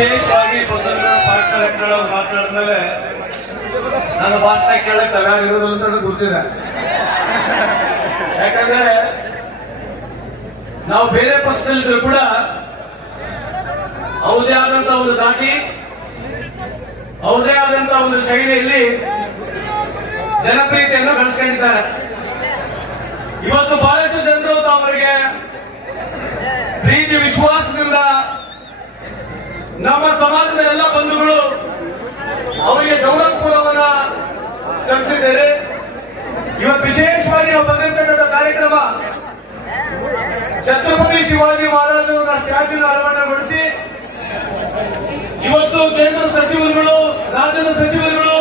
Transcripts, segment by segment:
ವಿಶೇಷವಾಗಿ ಬಸವನ ಪಾಠ ಮಾತಾಡಿದ್ಮೇಲೆ ನನ್ನ ಭಾಷಣ ಕೇಳಕ್ ತಯಾರಿರೋದು ಅಂತ ಗೊತ್ತಿದೆ. ಯಾಕಂದ್ರೆ ನಾವು ಬೇರೆ ಪಕ್ಷದಲ್ಲಿದ್ರು ಕೂಡ ಅವರದೇ ಆದಂತಹ ಒಂದು ದಾಟಿ, ಅವರದೇ ಆದಂತಹ ಒಂದು ಶೈಲಿಯಲ್ಲಿ ಜನಪ್ರಿಯತೆಯನ್ನು ಗಳಿಸ್ಕೊಂಡಿದ್ದಾರೆ. ಇವತ್ತು ಬಹಳಷ್ಟು ಜನರು ಅವರಿಗೆ ಪ್ರೀತಿ ವಿಶ್ವಾಸದಿಂದ ನಮ್ಮ ಸಮಾಜದ ಎಲ್ಲ ಬಂಧುಗಳು ಅವರಿಗೆ ಗೌರವಪೂರ್ವಕವನ್ನ ಸಲ್ಲಿಸಿದ್ದಾರೆ. ಇವತ್ತು ವಿಶೇಷವಾಗಿ ನಾವು ಬಂದಿರತಕ್ಕಂಥ ಕಾರ್ಯಕ್ರಮ ಛತ್ರಪತಿ ಶಿವಾಜಿ ಮಹಾರಾಜರ ಸ್ಟ್ಯಾಚ್ಯೂನ ಅನಾವರಣಗೊಳಿಸಿ ಇವತ್ತು ಕೇಂದ್ರ ಸಚಿವರುಗಳು, ರಾಜ್ಯದ ಸಚಿವರುಗಳು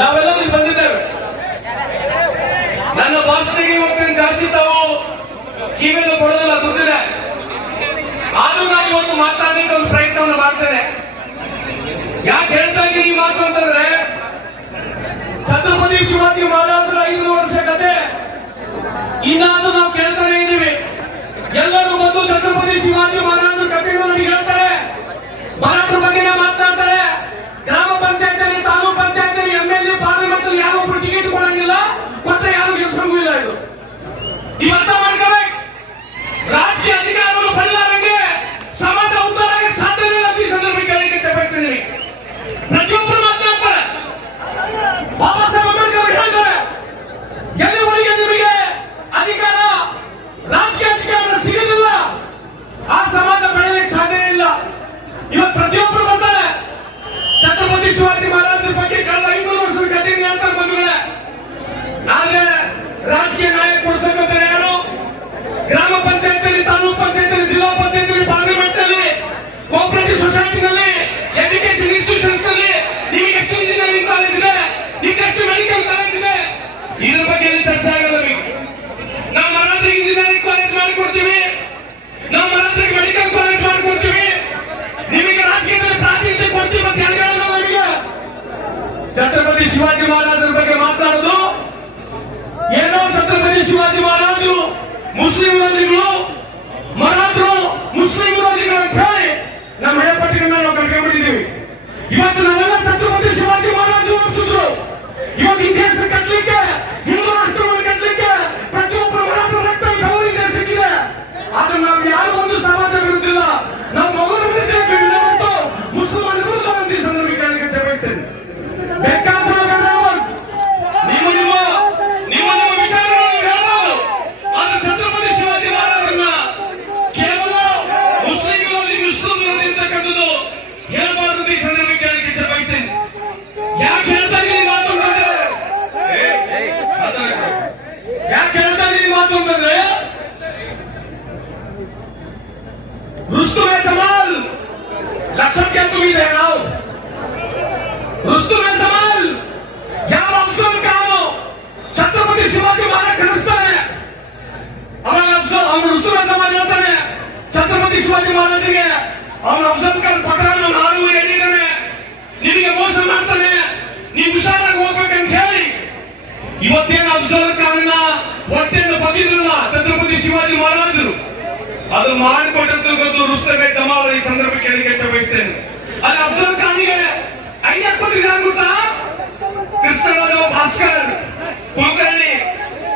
ನಾವೆಲ್ಲರೂ ಬಂದಿದ್ದೇವೆ. ನನ್ನ ಭಾಷಣಕ್ಕೆ ಇವತ್ತಿನ ಜಾಸ್ತಿ ತಾವು ಕಿವಿಯನ್ನು ಕೊಡೋದಿಲ್ಲ ಗೊತ್ತಿದೆ. ಆದ್ರೂ ನಾನು ಇವತ್ತು ಮಾತಾಡಲಿಕ್ಕೆ ಒಂದು ಪ್ರಯತ್ನವನ್ನು ಮಾಡ್ತೇನೆ. ಯಾಕೆ ಹೇಳ್ತಾ ಇದ್ದೀನಿ ಈ ಮಾತು ಅಂತಂದ್ರೆ, ಛತ್ರಪತಿ ಶಿವಾಜಿ ಮಹಾರಾಜರ 500 ವರ್ಷ ಕತೆ ಇನ್ನಾದ್ರೂ ನಾವು ಕೇಳ್ತಾನೆ ಇದ್ದೀವಿ. ಎಲ್ಲರೂ ಬಂದು ಛತ್ರಪತಿ ಶಿವಾಜಿ ಮಹಾರಾಜರ ಕಥೆಯನ್ನು ನಮಗೆ ಹೇಳ್ತಾರೆ, ಮರಾಠರ ಬಗ್ಗೆ ಮಾತನಾಡ್ತಾರೆ. ಗ್ರಾಮ ಪಂಚಾಯತ್, ತಾಲೂಕ್ ಪಂಚಾಯತ್, MLA, ಪಾರ್ಲಿಮೆಂಟ್ ಯಾರೊಬ್ರು ಟಿಕೆಟ್ ಕೊಡಂಗಿಲ್ಲ, ಕೊಟ್ಟರೆ ಯಾರು ಗೆಲ್ಸಂಗೂ ಇಲ್ಲ. ಇದು ನೀವು ಅರ್ಥ ಮಾಡ್ಕೋಬೇಕು. ರಾಜಕೀಯ ಅಧಿಕಾರವನ್ನು ಪಡೆದಾರಂಗೆ ಸಮಾಜ ಉದ್ಧಾರ ಆಗಕ್ಕೆ ಸಾಧ್ಯವಿಲ್ಲ. ಈ ಸಂದರ್ಭಕ್ಕೆ ಹೇಳಲಿಕ್ಕೆ ಇಷ್ಟಪಡ್ತೀನಿ. ಪ್ರತಿಯೊಬ್ಬರು ಮಾತನಾಡ್ತಾರೆ. ಬಾಬಾ ಸಾಹೇಬ್ ಅಂಬೇಡ್ಕರ್ ಹೇಳ್ತಾರೆ, ಎಲ್ಲಿವರೆಗೆ ನಿಮಗೆ ಅಧಿಕಾರ, ರಾಜಕೀಯ ಅಧಿಕಾರ ಸಿಗಲಿಲ್ಲ ಆ ಸಮಾಜ ಬೆಳೆಯಲಿಕ್ಕೆ ಸಾಧ್ಯ ಇಲ್ಲ. ಇವತ್ತು ಪ್ರತಿಯೊಬ್ಬರು ಬರ್ತಾರೆ ಛತ್ರಪತಿ ಶಿವಾಜಿ ಮಹಾರಾಜರ ಬಗ್ಗೆ ಕಳೆದ 500 ವರ್ಷದ ಕಥೆಯನ್ನು ಹೇಳ್ತಾರೆ ಬಂಧುಗಳೇ. ಆದ್ರೆ ರಾಜಕೀಯ ನಾಯಕ ಕೊಡಿಸಬೇಕಂದ್ರೆ ಯಾರು? ಗ್ರಾಮ ಪಂಚಾಯತ್ ಅಲ್ಲಿ, ತಾಲೂಕ್ ಪಂಚಾಯತ್ ಅಲ್ಲಿ, ಜಿಲ್ಲಾ ಪಂಚಾಯತ್ ಅಲ್ಲಿ, ಪಾರ್ಲಿಮೆಂಟ್ ನಲ್ಲಿ, ಕೋಆಪರೇಟಿವ್ ಸೊಸೈಟಿನಲ್ಲಿ, ಎಜುಕೇಶನ್ ಇನ್ಸ್ಟಿಟ್ಯೂಷನ್ಸ್ ನಲ್ಲಿ ನಿಮಗೆ ಎಷ್ಟು ಇಂಜಿನಿಯರಿಂಗ್ ಕಾಲೇಜ್ ಇದೆ, ಇನ್ನೆಷ್ಟು ಮೆಡಿಕಲ್ ಕಾಲೇಜ್ ಇದೆ, ಇದ್ರ ಬಗ್ಗೆ ಚರ್ಚೆ ಆಗಲ್ಲ. ನಾವು ಮರಾಠರಿಗೆ ಇಂಜಿನಿಯರಿಂಗ್ ಕಾಲೇಜ್ ಮಾಡಿಕೊಡ್ತೀವಿ, ನಾವು ಮರಾಠರಿಗೆ ಮೆಡಿಕಲ್ ಕಾಲೇಜ್ ಮಾಡಿಕೊಡ್ತೀವಿ, ನಿಮಗೆ ರಾಜಕೀಯದಲ್ಲಿ ಪ್ರಾತಿನಿಧ್ಯ ಕೊಡ್ತೀವಿ ಅಂತ ಹೇಳಲ್ಲ. ನಮಗೆ ಛತ್ರಪತಿ ಶಿವಾಜಿ ಮಹಾರಾಜರ ಬಗ್ಗೆ ಮಾತನಾಡೋದು ಏನೋ, ಛತ್ರಪತಿ ಶಿವಾಜಿ ಮಹಾರಾಜರು ಮುಸ್ಲಿಂ ವಿರೋಧಿಗಳು, ಮರಾಠರು ಮುಸ್ಲಿಂ ವಿರೋಧಿಗಳು ಅಂತ ಹೇಳಿ ನಮ್ಮ ಹಳೆಪಟ್ಟಿಗಳನ್ನ ನಾವು ಕಳ್ಕೊಂಡ್ಬಿಟ್ಟಿದ್ದೀವಿ. ಇವತ್ತು ನಾವೆಲ್ಲ ಛತ್ರಪತಿ ಶಿವಾಜಿ ಮಹಾರಾಜರು ವಂಶಿದ್ರು. ಇವತ್ತು ಈ ದೇಶ ಕಟ್ಟಲಿಕ್ಕೆ, ಹಿಂದೂ ರಾಷ್ಟ್ರವನ್ನು ಕಟ್ಟಲಿಕ್ಕೆ ಪ್ರತಿಯೊಬ್ಬರು ಮರಾಠರ ರಕ್ತ ಗೌರಿ ದೇಶಕ್ಕಿದೆ. ಆದ್ರೆ ನಾವು ಯಾರು ಒಂದು ಸಮಾಜ ವಿರುದ್ಧಿಲ್ಲ, ನಾವು ಮಗುವಿನ ವಿರುದ್ಧ ಮತ್ತು ಮುಸಲ್ಮಾನ ವಿರುದ್ಧ ಅಂತ ಈ ಸಂದರ್ಭಕ್ಕೆ ಹೇಳಲಿಕ್ಕೆ ಇಷ್ಟಪಡ್ತೇನೆ. ಬೇಕಾದ್ರೆ ನಿಮ್ಮ ನಿಮ್ಮ ನಿಮ್ಮ ನಿಮ್ಮ ವಿಚಾರಗಳನ್ನು ಹೇಳ್ಬೋದು, ಆದ್ರೆ ಛತ್ರಪತಿ ಶಿವಾಜಿ ಮಹಾರಾಜರನ್ನ ಕೇವಲ ಮುಸ್ಲಿಂ ವಿರೋಧಿ, ಮುಸ್ಲಿಂ ವಿರೋಧಿ ಅಂತಕ್ಕಂಥದ್ದು ಹೇಳ್ಬಾರ್ದು ಈ ಸಂದರ್ಭಕ್ಕೆ ಹೇಳಲಿಕ್ಕೆ ಇಷ್ಟಪಡ್ತೇನೆ. ಯಾಕೆ ಹೇಳ್ತಾ ಇದ್ದೀನಿ ಮಾತು ಅಂತಂದ್ರೆ, ಯಾಕೆ ಹೇಳ್ತಾ ಇದ್ದೀನಿ ಮಾತು ಅಂತಂದ್ರೆ, रुस्तुम जमाल लक्षण क्या तुम्ही देणार? रुस्तुम जमाल या अफसर ಕಾನು ಛತ್ರಪತಿ ಶಿವಾಜಿ ಮಹಾರಾಜ ಕಳಿಸ್ತಾನೆ. ಅವಾಗ ಅಫಸರ್ ಅವನು ರುಸ್ತುಮ್ ಜಮಾಲ್ ಹೇಳ್ತಾನೆ ಛತ್ರಪತಿ ಶಿವಾಜಿ ಮಹಾರಾಜರಿಗೆ, ಅವನ ಅಫಸರ್ ಖಾನ್ ಪ್ರಕಾರ ನಾನು ಹೇಳಿದ್ದಾನೆ, ನಿಮಗೆ ಮೋಸ ಮಾಡ್ತಾನೆ, ನೀವು ಹುಷಾರಾಗಿ ಹೋಗ್ಬೇಕಂತ ಹೇಳಿ ಇವತ್ತೇನು ಅಫಸರ್ ಖಾನ್ನ ಹೊಟ್ಟೆಯನ್ನು ಬದಿದ್ರಲ್ಲ ಛತ್ರಪತಿ ಶಿವಾಜಿ ಮಹಾರಾಜರು, ಅದು ಮಾಡಿಕೊಟ್ಟದ್ದು ಗೊತ್ತು ರುಸ್ತಮ್ ಜಮಾಲ್. ಈ ಸಂದರ್ಭಕ್ಕೆ ಹೇಳಿಕೆ ಬಯಸ್ತೇನೆ. ಅದು ಅಫ್ಜಲ್ ಖಾನಿಗೆ 5 ಕೊಟ್ಟಿದ್ದಾರೆ ಗೊತ್ತಾ? ಕೃಷ್ಣರಾಜ ಭಾಸ್ಕರ್ ಕುಲಕರ್ಣಿ,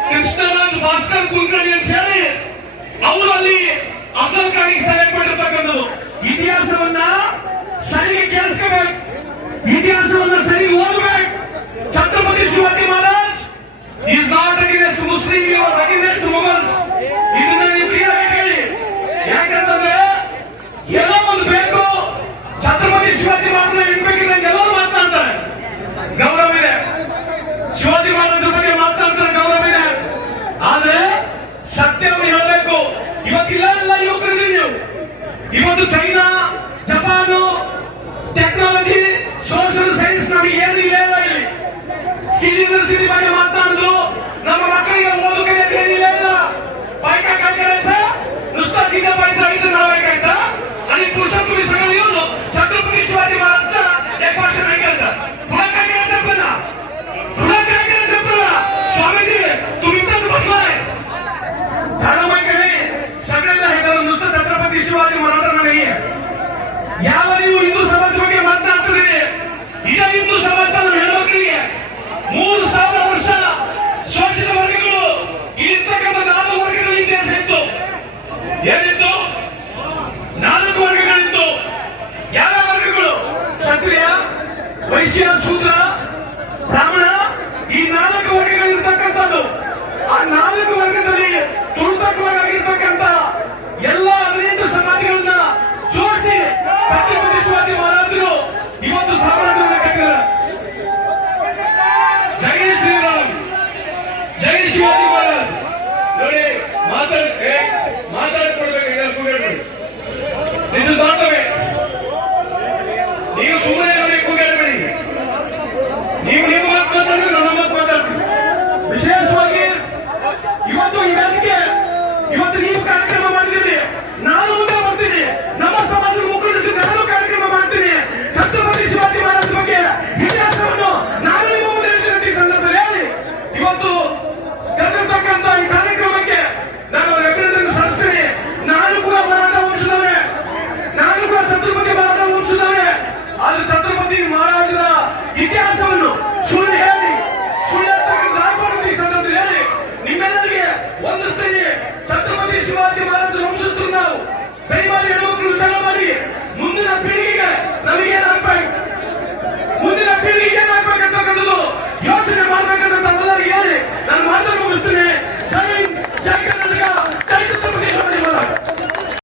ಕೃಷ್ಣರಾಜ ಭಾಸ್ಕರ್ ಕುಲಕರ್ಣಿ ಅಂತ ಹೇಳಿ ಅವರು ಅಲ್ಲಿ ಅಫ್ಜಲ್ ಖಾನಿಗೆ ಸಲಹೆ ಕೊಟ್ಟಿರ್ತಕ್ಕಂಥದ್ದು. ಇತಿಹಾಸವನ್ನ ಸರಿಗೆ ಕೇಳಿಸ್ಕೋಬೇಕು, ಇತಿಹಾಸವನ್ನ ಸರಿ ಓದಬೇಕು. Chhatrapati Shivaji Maharaj is not against Muslim or against Mughals. ಇದನ್ನ ನೀವು ಕ್ಲಿಯರ್ ಹೇಳಿ. ಯಾಕಂತಂದ್ರೆ ಏನೋ ಒಂದು ಬೇಕು, ಛತ್ರಪತಿ ಶಿವಾಜಿ ಮಹಾರಾಜ ಇರ್ಬೇಕಿದ್ರೆ ಎಲ್ಲರೂ ಮಾತನಾಡ್ತಾರೆ, ಗೌರವ ಇದೆ. ಶಿವಾಜಿ ಮಹಾರಾಜರ ಬಗ್ಗೆ ಮಾತನಾಡ್ತಾರೆ, ಗೌರವ ಇದೆ. ಆದ್ರೆ ಸತ್ಯವನ್ನು ಹೇಳಬೇಕು. ಇವತ್ತಿಲ್ಲ ಯುವಕರಿದ್ದೀವಿ ನೀವು. ಇವತ್ತು China, Japan, technology, social science ನಮಗೆ ಏನು ಇಲ್ಲ. ಇಲ್ಲಿ ಸ್ಕಿಲ್ ಯೂನಿವರ್ಸಿಟಿ ಬಗ್ಗೆ ಮಾತನಾಡುದು, ನಮ್ಮ ಮಕ್ಕಳಿಗೆ ಓದೋಕೆ ಏನಿಲ್ಲ. बायका काय करायचं? नुसतं तिघं पाहिजे राहायचं नावायचं. आणि पुरुषात तुम्ही सगळं येऊन छत्रपती शिवाजी महाराजचा एक भाषण ऐकायचं. पुन्हा काय करायचं आपल्याला? पुन्हा काय करायचं आपल्याला? स्वामीजी तुम्ही तर बसलाय झाडाबाईकडे सगळ्यांना हे करून नुसतं छत्रपती शिवाजी महाराजांना नाहीये. ವೈಶ್ಯ, ಶೂದ್ರ, ಬ್ರಾಹ್ಮಣ ಈ 4 ವರ್ಗಗಳಿರ್ತಕ್ಕಂಥದ್ದು. ಆ 4 ವರ್ಗದಲ್ಲಿ ತುಳಿತಕ್ಕೊಳಗಾಗಿರ್ತಕ್ಕಂಥ ಎಲ್ಲ 18 ಸಮಾಧಿಗಳನ್ನ ಜೋಡಿಸಿ ಛತ್ರಪತಿ ಶಿವಾಜಿ ಮಹಾರಾಜರು ಇವತ್ತು ಸಾಮ್ರಾಜ್ಯವನ್ನು ಕಟ್ಟಿದ್ದಾರೆ. ಜೈ ಶ್ರೀರಾಮ್, ಜೈ ಶಿವಾಜಿ ಮಹಾರಾಜ್. ನೋಡಿ, ಮಾತಾಡ್ಕೊಡ್ಬೇಕು. This is not the way. ನೀವು ಸುಮ್ಮನೆ ನೋಡಿ ಕೂಗಾಡಬೇಡಿ. ನೀವು ನಿಮ್ಮ ಮಾತು ಮಾತಾಡಿದ್ರೆ ನಮ್ಮ ಮಾತು ಮಾತಾಡ್ತೀವಿ. ವಿಶೇಷವಾಗಿ ಇವತ್ತು ಈ ವೇದಿಕೆ, ಇವತ್ತು ನೀವು ಕಾರ್ಯಕ್ರಮ ಮಾಡಿದ್ದೀರಿ, ನಾನು ಮುಂದೆ ಬರ್ತೀನಿ, ನಮ್ಮ ಸಮಾಜದ ಮುಖಂಡರು ನಾನು ಕಾರ್ಯಕ್ರಮ ಮಾಡ್ತೀನಿ. ಛತ್ರಪತಿ ಶಿವಾಜಿ ಮಹಾರಾಜರ ಬಗ್ಗೆ ಇತಿಹಾಸವನ್ನು ನಾನು ನಿಮ್ಮ ಮುಂದೆ ಈ ಸಂದರ್ಭದಲ್ಲಿ ಹೇಳಿ ಇವತ್ತು ಕರೆದಿರ್ತಕ್ಕಂಥ ಈ ಕಾರ್ಯಕ್ರಮಕ್ಕೆ ನಾನು ರೆಪ್ರೆಸೆಂಟ್ ಸಲ್ಲಿಸ್ತೀನಿ. ನಾನು ಕೂಡ ಮರಾಠ ವಂಶದವೇ, ನಾನು ಕೂಡ ಛತ್ರಪತಿ ಮರಾಠ ವಂಶದವೇ. ಆದ್ರೆ ಛತ್ರಪತಿ ಮಹಾರಾಜರ ಇತಿಹಾಸವನ್ನು ಸುಳ್ಳು ಹೇಳಿ, ಸುಳ್ಳು ಈ ಸಂದರ್ಭದಲ್ಲಿ ಹೇಳಿ ನಿಮ್ಮೆಲ್ಲರಿಗೆ ಒಂದಿಸ್ತೀನಿ. ಛತ್ರಪತಿ ಶಿವಾಜಿ ಮಹಾರಾಜರ ವಂಶಸ್ಥರು ನಾವು. ದಯಮಾಡಿ ಹೆಣ್ಮಕ್ಳು ವಿಚಾರ ಮಾಡಿ ಮುಂದಿನ ಪೀಳಿಗೆಗೆ ನಮಗೆ